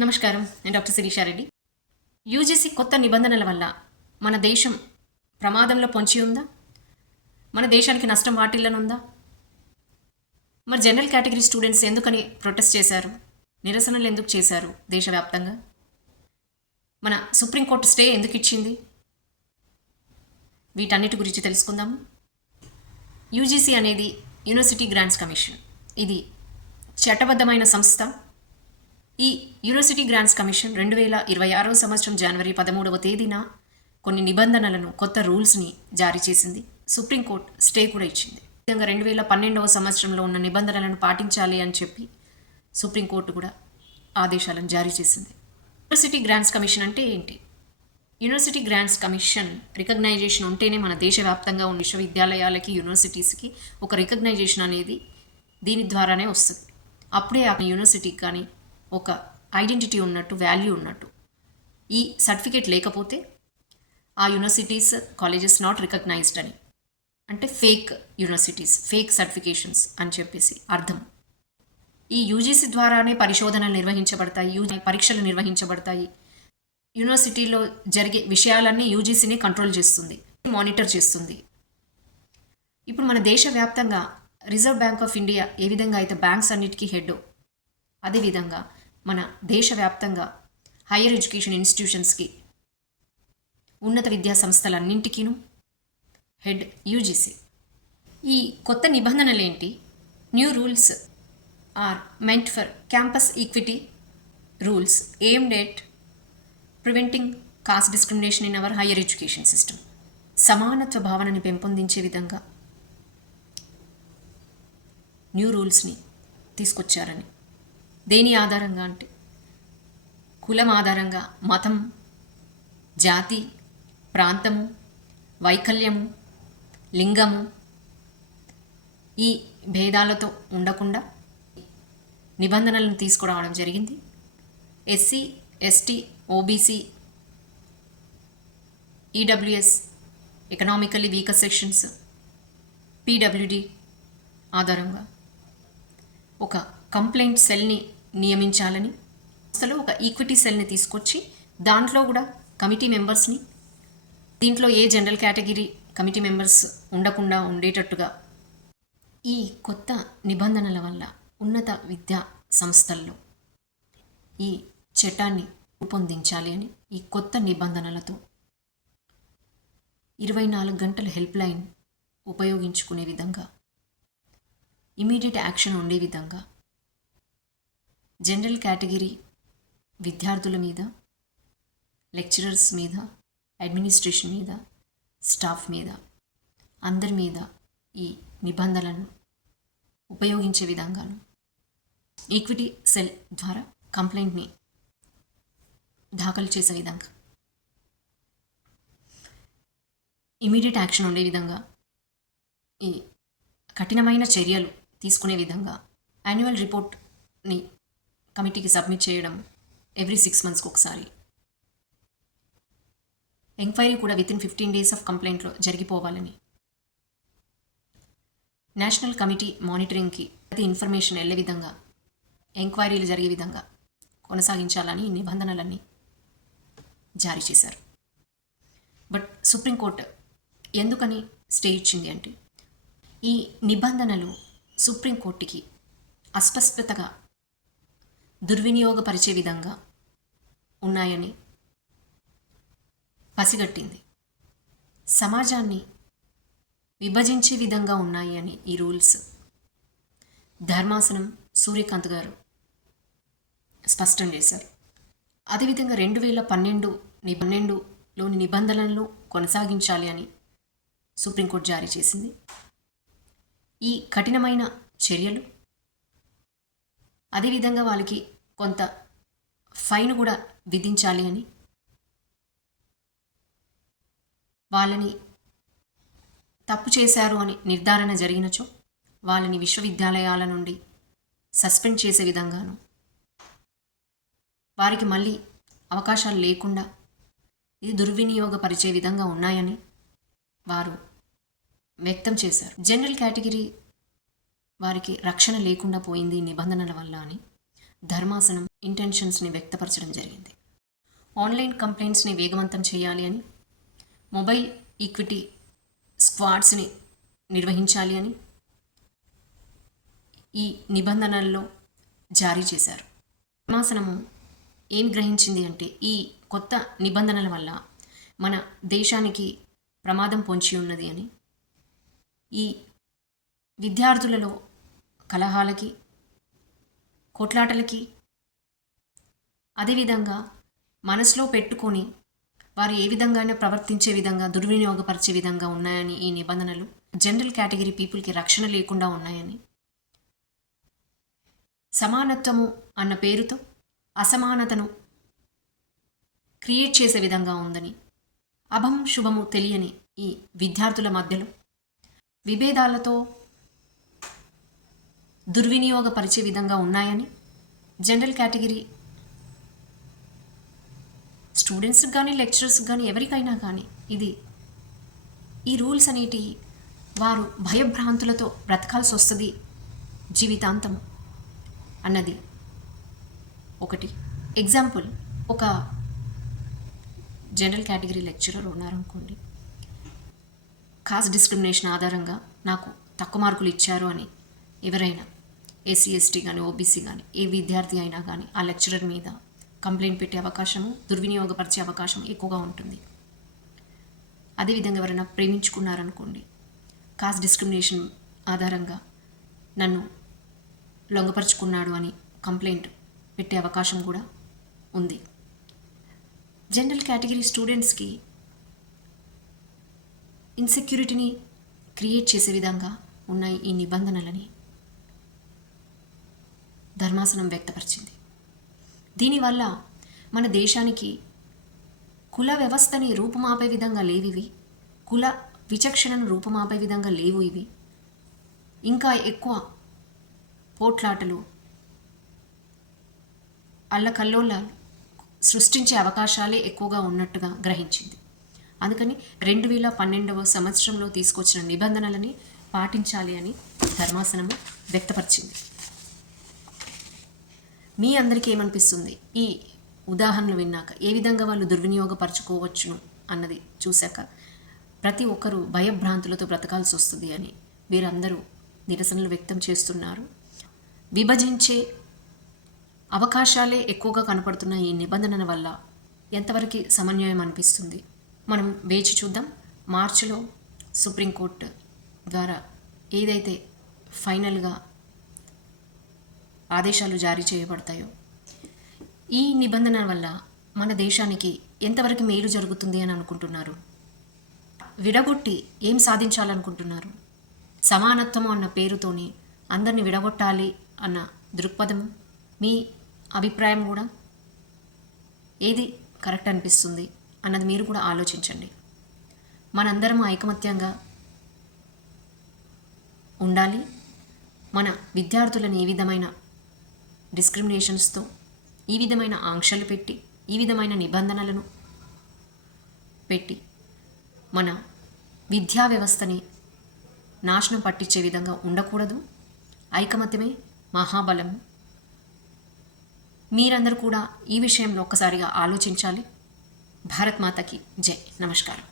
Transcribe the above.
నమస్కారం. నేను doctor Sirisha Reddy. UGC కొత్త నిబంధనల వల్ల మన దేశం ప్రమాదంలో పొంచి ఉందా? మన దేశానికి నష్టం వాటిల్లనుందా? మరి జనరల్ కేటగిరీ స్టూడెంట్స్ ఎందుకని ప్రొటెస్ట్ చేశారు? నిరసనలు ఎందుకు చేశారు దేశవ్యాప్తంగా? మన సుప్రీంకోర్టు స్టే ఎందుకు ఇచ్చింది? వీటన్నిటి గురించి తెలుసుకుందాము. యూజీసీ అనేది యూనివర్సిటీ గ్రాంట్స్ కమిషన్. ఇది చట్టబద్ధమైన సంస్థ. ఈ యూనివర్సిటీ గ్రాంట్స్ కమిషన్ 2026 సంవత్సరం జనవరి 13వ తేదీన కొన్ని నిబంధనలను, కొత్త రూల్స్ని జారీ చేసింది. సుప్రీంకోర్టు స్టే కూడా ఇచ్చింది. విధంగా 2012వ సంవత్సరంలో ఉన్న నిబంధనలను పాటించాలి అని చెప్పి సుప్రీంకోర్టు కూడా ఆదేశాలను జారీ చేసింది. యూనివర్సిటీ గ్రాంట్స్ కమిషన్ అంటే ఏంటి? యూనివర్సిటీ గ్రాంట్స్ కమిషన్ రికగ్నైజేషన్ ఉంటేనే మన దేశవ్యాప్తంగా ఉన్న విశ్వవిద్యాలయాలకి, యూనివర్సిటీస్కి ఒక రికగ్నైజేషన్ అనేది దీని ద్వారానే వస్తుంది. అప్పుడే ఆ యూనివర్సిటీకి కానీ ఒక ఐడెంటిటీ ఉన్నట్టు, వాల్యూ ఉన్నట్టు. ఈ సర్టిఫికేట్ లేకపోతే ఆ యూనివర్సిటీస్, కాలేజెస్ నాట్ రికగ్నైజ్డ్ అని, అంటే ఫేక్ యూనివర్సిటీస్, ఫేక్ సర్టిఫికేషన్స్ అని చెప్పేసి అర్థం. ఈ యూజీసీ ద్వారానే పరిశోధనలు నిర్వహించబడతాయి, పరీక్షలు నిర్వహించబడతాయి. యూనివర్సిటీలో జరిగే విషయాలన్నీ యూజీసీని కంట్రోల్ చేస్తుంది, మానిటర్ చేస్తుంది. ఇప్పుడు మన దేశవ్యాప్తంగా రిజర్వ్ బ్యాంక్ ఆఫ్ ఇండియా ఏ విధంగా అయితే బ్యాంక్స్ అన్నిటికీ హెడ్, అదేవిధంగా మన దేశవ్యాప్తంగా హైయర్ ఎడ్యుకేషన్ ఇన్స్టిట్యూషన్స్కి, ఉన్నత విద్యా సంస్థలన్నింటికీను హెడ్ యూజీసీ. ఈ కొత్త నిబంధనలు ఏంటి? New rules are meant for campus equity rules aimed at preventing caste discrimination in our higher education system. సమానత్వ భావనని పెంపొందించే విధంగా న్యూ రూల్స్ని తీసుకొచ్చారని. దేని ఆధారంగా అంటే కులం ఆధారంగా, మతం, జాతి, ప్రాంతము, వైకల్యము, లింగము, ఈ భేదాలతో ఉండకుండా నిబంధనలను తీసుకురావడం జరిగింది. SC, ST, OBC, EWS, economically weaker sections, PWD ఆధారంగా ఒక కంప్లైంట్ సెల్ని నియమించాలని, అసలు ఒక ఈక్విటీ సెల్ని తీసుకొచ్చి దాంట్లో కూడా కమిటీ మెంబర్స్ని, దీంట్లో ఏ జనరల్ కేటగిరీ కమిటీ మెంబర్స్ ఉండకుండా ఉండేటట్టుగా ఈ కొత్త నిబంధనల వల్ల ఉన్నత విద్యా సంస్థల్లో ఈ చట్టాన్ని రూపొందించాలి అని, ఈ కొత్త నిబంధనలతో 24 గంటల హెల్ప్ లైన్ ఉపయోగించుకునే విధంగా, ఇమీడియట్ యాక్షన్ ఉండే విధంగా జనరల్ కేటగిరీ విద్యార్థుల మీద, లెక్చరర్స్ మీద, అడ్మినిస్ట్రేషన్ మీద, స్టాఫ్ మీద, అందరి మీద ఈ నిబంధనలను ఉపయోగించే విధంగాను ఈక్విటీ సెల్ ద్వారా కంప్లైంట్ని దాఖలు చేసే విధంగా, ఇమీడియట్ యాక్షన్ ఉండే విధంగా, ఈ కఠినమైన చర్యలు తీసుకునే విధంగా యాన్యువల్ రిపోర్ట్ని కమిటీకి సబ్మిట్ చేయడం, ఎవ్రీ 6 monthsకి ఒకసారి. ఎంక్వైరీ కూడా వితిన్ 15 days ఆఫ్ కంప్లైంట్లో జరిగిపోవాలని, నేషనల్ కమిటీ మానిటరింగ్కి ప్రతి ఇన్ఫర్మేషన్ వెళ్ళే విధంగా, ఎంక్వైరీలు జరిగే విధంగా కొనసాగించాలని ఈ నిబంధనలన్నీ జారీ చేశారు. బట్ సుప్రీంకోర్టు ఎందుకని స్టే ఇచ్చింది అంటే, ఈ నిబంధనలు సుప్రీంకోర్టుకి అస్పష్టతగా దుర్వినియోగపరిచే విధంగా ఉన్నాయని పసిగట్టింది. సమాజాన్ని విభజించే విధంగా ఉన్నాయి అని ఈ రూల్స్ ధర్మాసనం సూర్యకాంత్ గారు స్పష్టం చేశారు. అదేవిధంగా 2012లోని నిబంధనలను కొనసాగించాలి అని సుప్రీంకోర్టు జారీ చేసింది. ఈ కఠినమైన చర్యలు, అదేవిధంగా వాళ్ళకి కొంత ఫైన్ కూడా విధించాలి అని, వాళ్ళని తప్పు చేశారు అని నిర్ధారణ జరిగినచో వాళ్ళని విశ్వవిద్యాలయాల నుండి సస్పెండ్ చేసే విధంగాను, వారికి మళ్ళీ అవకాశాలు లేకుండా ఇది దుర్వినియోగపరిచే విధంగా ఉన్నాయని వారు వ్యక్తం చేశారు. జనరల్ కేటగిరీ వారికి రక్షణ లేకుండా పోయింది నిబంధనల వల్ల అని ధర్మాసనం ఇంటెన్షన్స్ని వ్యక్తపరచడం జరిగింది. ఆన్లైన్ కంప్లైంట్స్ని వేగవంతం చేయాలి అని, మొబైల్ ఈక్విటీ స్క్వాడ్స్ని నిర్వహించాలి అని ఈ నిబంధనల్లో జారీ చేశారు. ధర్మాసనము ఏం గ్రహించింది అంటే ఈ కొత్త నిబంధనల వల్ల మన దేశానికి ప్రమాదం పొంచి ఉన్నది అని, ఈ విద్యార్థులలో కలహాలకి, కొట్లాటలకి, అదేవిధంగా మనసులో పెట్టుకొని వారు ఏ విధంగానే ప్రవర్తించే విధంగా, దుర్వినియోగపరిచే విధంగా ఉన్నాయని ఈ నిబంధనలు జనరల్ కేటగిరీ పీపుల్కి రక్షణ లేకుండా ఉన్నాయని, సమానత్వము అన్న పేరుతో అసమానతను క్రియేట్ చేసే విధంగా ఉందని, అభం శుభము తెలియని ఈ విద్యార్థుల మధ్యలో విభేదాలతో దుర్వినియోగపరిచే విధంగా ఉన్నాయని, జనరల్ కేటగిరీ స్టూడెంట్స్కి కానీ, లెక్చరర్స్కి కానీ, ఎవరికైనా కానీ ఈ రూల్స్ అనేటి వారు భయభ్రాంతులతో బ్రతకాల్సి వస్తుంది జీవితాంతం అన్నది ఒకటి. ఎగ్జాంపుల్, ఒక జనరల్ కేటగిరీ లెక్చరర్ ఉన్నారనుకోండి, కాస్ట్ డిస్క్రిమినేషన్ ఆధారంగా నాకు తక్కువ మార్కులు ఇచ్చారు అని ఎవరైనా ఎస్సీ ఎస్టీ కానీ, ఓబీసీ కానీ, ఏ విద్యార్థి అయినా కానీ ఆ లెక్చరర్ మీద కంప్లైంట్ పెట్టే అవకాశము, దుర్వినియోగపరిచే అవకాశం ఎక్కువగా ఉంటుంది. అదేవిధంగా ఎవరైనా ప్రేమించుకున్నారనుకోండి, కాస్ట్ డిస్క్రిమినేషన్ ఆధారంగా నన్ను లొంగపరుచుకున్నాడు అని కంప్లైంట్ పెట్టే అవకాశం కూడా ఉంది. జనరల్ కేటగిరీ స్టూడెంట్స్కి ఇన్సెక్యూరిటీని క్రియేట్ చేసే విధంగా ఉన్నాయి ఈ నిబంధనలని ధర్మాసనం వ్యక్తపరిచింది. దీనివల్ల మన దేశానికి కుల వ్యవస్థని రూపుమాపే విధంగా లేవు ఇవి, కుల విచక్షణను రూపుమాపే విధంగా లేవు ఇవి. ఇంకా ఎక్కువ పోట్లాటలు, అల్లకల్లోలాలు సృష్టించే అవకాశాలే ఎక్కువగా ఉన్నట్టుగా గ్రహించింది. అందుకని 2012వ సంవత్సరంలో తీసుకొచ్చిన నిబంధనలని పాటించాలి అని ధర్మాసనము వ్యక్తపరిచింది. మీ అందరికీ ఏమనిపిస్తుంది? ఈ ఉదాహరణలు విన్నాక ఏ విధంగా వాళ్ళు దుర్వినియోగపరచుకోవచ్చును అన్నది చూశాక ప్రతి ఒక్కరూ భయభ్రాంతులతో బ్రతకాల్సి వస్తుంది అని వీరందరూ నిరసనలు వ్యక్తం చేస్తున్నారు. విభజించే అవకాశాలే ఎక్కువగా కనపడుతున్న ఈ నిబంధనల వల్ల ఎంతవరకు సమన్వయం అనిపిస్తుంది మనం వేచి చూద్దాం. మార్చిలో సుప్రీంకోర్టు ద్వారా ఏదైతే ఫైనల్గా ఆదేశాలు జారీ చేయబడతాయో ఈ నిబంధన వల్ల మన దేశానికి ఎంతవరకు మేలు జరుగుతుంది అని అనుకుంటున్నారు? విడగొట్టి ఏం సాధించాలనుకుంటున్నారు? సమానత్వం అన్న పేరుతోని అందరిని విడగొట్టాలి అన్న దృక్పథం, మీ అభిప్రాయం కూడా ఏది కరెక్ట్ అనిపిస్తుంది అన్నది మీరు కూడా ఆలోచించండి. మనందరం ఐకమత్యంగా ఉండాలి. మన విద్యార్థులను ఈ విధమైన డిస్క్రిమినేషన్స్తో, ఈ విధమైన ఆంక్షలు పెట్టి, ఈ విధమైన నిబంధనలను పెట్టి మన విద్యా వ్యవస్థని నాశనం పట్టించే విధంగా ఉండకూడదు. ఐకమత్యమే మహాబలం. మీరందరూ కూడా ఈ విషయంలో ఒక్కసారిగా ఆలోచించాలి. భారత్ మాతకి జై. నమస్కారం.